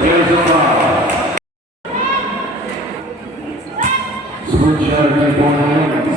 There's a foul. Switch out at 1 minute.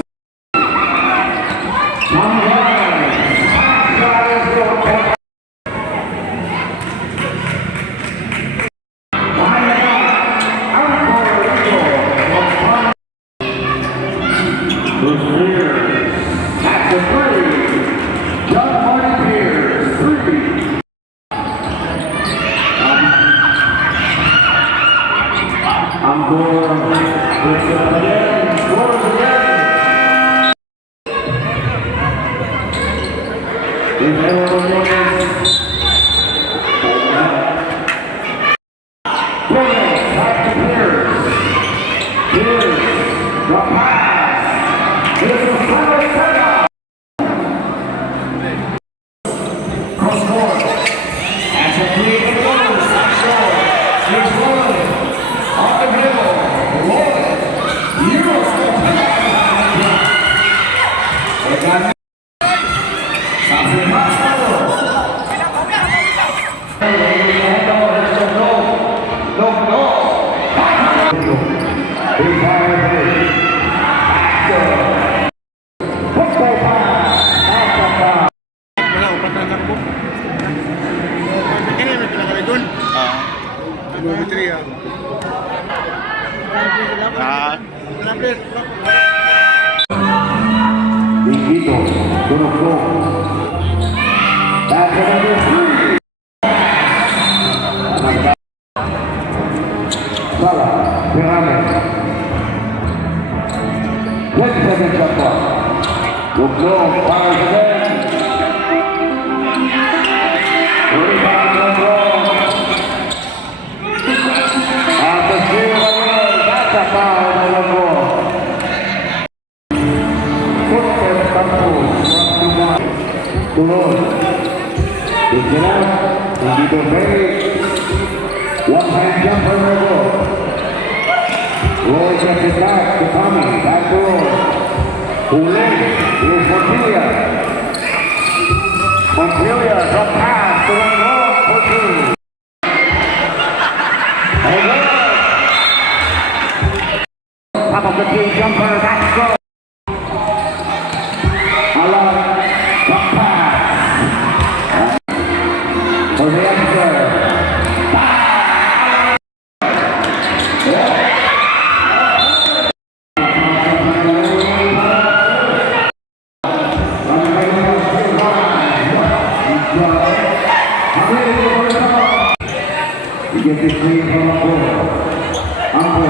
One-time jumper no good. Roy gets it back to Tommy, back to Roy. Poulet, here's Montilla. Montilla, the pass to one Roy for two. Top of the key jumper, that's good. Along the pass. For the answer. Get the screen from Uncle. Uncle,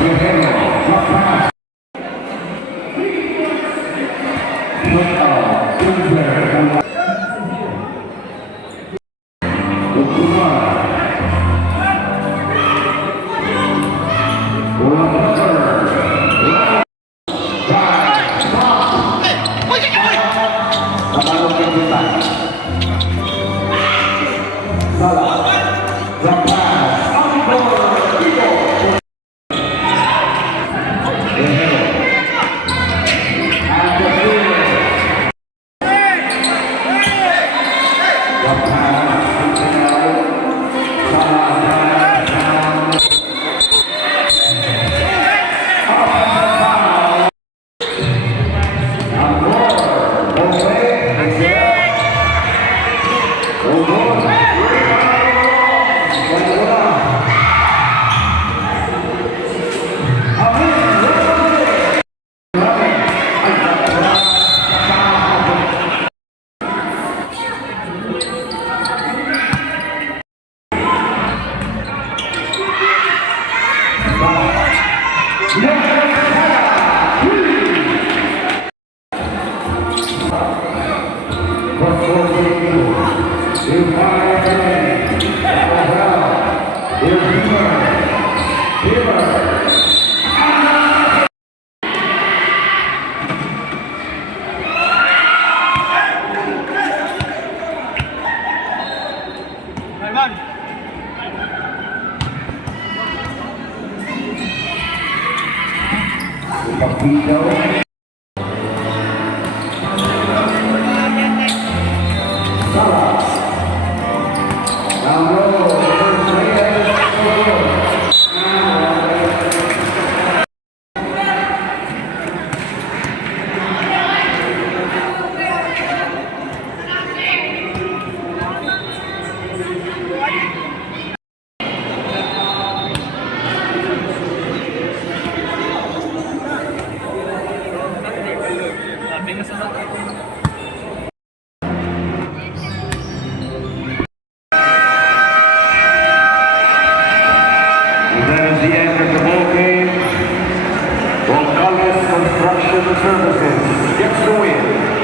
Guerrero, drop pass. Now roll, first players score. That is the end of the ball game. Gonzalez Construction Services gets the win.